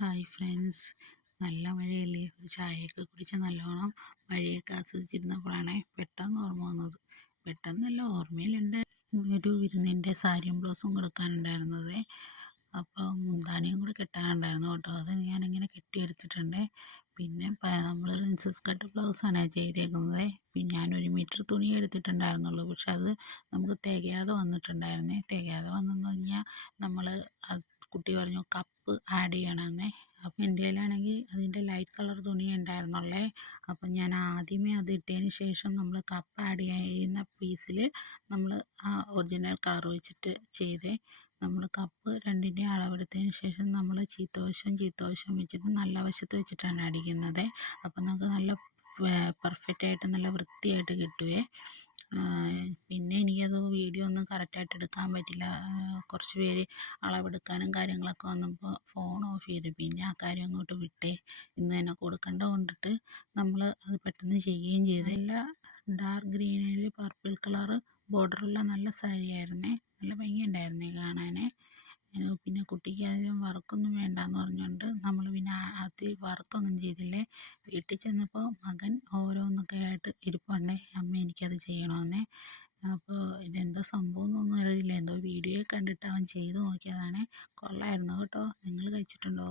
Hi friends, നല്ല മഴയല്ലേ. ഒരു ചായയൊക്കെ കുടിച്ച് നല്ലോണം മഴയൊക്കെ ആസ്വദിച്ചിരുന്നപ്പോഴാണ് പെട്ടെന്ന് ഓർമ്മ വന്നത്. പെട്ടെന്നല്ല, ഓർമ്മയിലുണ്ട്. ഒരു വിരുന്നിൻ്റെ സാരിയും ബ്ലൗസും കൊടുക്കാനുണ്ടായിരുന്നത്. അപ്പോൾ മുന്താനിയും കൂടെ കെട്ടാനുണ്ടായിരുന്നു കേട്ടോ. അത് ഞാനിങ്ങനെ കെട്ടിയെടുത്തിട്ടുണ്ട്. പിന്നെ നമ്മൾ പ്രിൻസസ് കട്ട് ബ്ലൗസാണ് ചെയ്തേക്കുന്നത്. പിന്നെ ഞാനൊരു മീറ്റർ തുണി എടുത്തിട്ടുണ്ടായിരുന്നുള്ളൂ. പക്ഷെ അത് നമുക്ക് തികയാതെ വന്നിട്ടുണ്ടായിരുന്നേ. തികയാതെ വന്നെന്ന് പറഞ്ഞാൽ നമ്മൾ കുട്ടി പറഞ്ഞു കപ്പ് ആഡ് ചെയ്യണമെന്നേ. അപ്പം എൻ്റെ കയ്യിലാണെങ്കിൽ അതിൻ്റെ ലൈറ്റ് കളർ തുണി ഉണ്ടായിരുന്നുള്ളേ. അപ്പം ഞാൻ ആദ്യമേ അത് ഇട്ടതിന് ശേഷം നമ്മൾ കപ്പ് ആഡ് ചെയ്യുന്ന പീസിൽ നമ്മൾ ആ ഒറിജിനൽ കളർ വെച്ചിട്ട് ചെയ്തേ. നമ്മൾ കപ്പ് രണ്ടിൻ്റെയും അളവെടുത്തതിന് ശേഷം നമ്മൾ ചീത്തവശം വെച്ചിട്ട് നല്ല വശത്ത് വെച്ചിട്ടാണ് അടിക്കുന്നത്. അപ്പം നമുക്ക് നല്ല പെർഫെക്റ്റായിട്ട് നല്ല വൃത്തിയായിട്ട് കിട്ടുവേ. പിന്നെ എനിക്കത് വീഡിയോ ഒന്നും കറക്റ്റായിട്ട് എടുക്കാൻ പറ്റില്ല. കുറച്ച് പേര് അളവെടുക്കാനും കാര്യങ്ങളൊക്കെ വന്നപ്പോൾ ഫോൺ ഓഫ് ചെയ്തു. പിന്നെ ആ കാര്യം അങ്ങോട്ട് വിട്ടേ. ഇന്ന് തന്നെ കൊടുക്കേണ്ട കൊണ്ടിട്ട് നമ്മൾ അത് പെട്ടെന്ന് ചെയ്യുകയും ചെയ്തു. നല്ല ഡാർക്ക് ഗ്രീനിൽ പർപ്പിൾ കളറ് ബോർഡറുള്ള നല്ല സാരിയായിരുന്നേ. നല്ല ഭംഗിയുണ്ടായിരുന്നേ കാണാൻ. പിന്നെ കുട്ടിക്ക് അധികം വർക്കൊന്നും വേണ്ടാന്ന് പറഞ്ഞുകൊണ്ട് നമ്മൾ പിന്നെ അതിൽ വർക്കൊന്നും ചെയ്തില്ലേ. വീട്ടിൽ ചെന്നപ്പോൾ മകൻ ഓരോന്നൊക്കെ ആയിട്ട് ഇരിപ്പുണ്ടേ. അമ്മ എനിക്കത് ചെയ്യണമെന്നേ. അപ്പോൾ ഇതെന്താ സംഭവം എന്നൊന്നും അറിയില്ല. എന്തോ വീഡിയോ കണ്ടിട്ട് അവൻ ചെയ്ത് നോക്കിയതാണേ. കൊള്ളായിരുന്നു കേട്ടോ. നിങ്ങൾ കഴിച്ചിട്ടുണ്ടോ?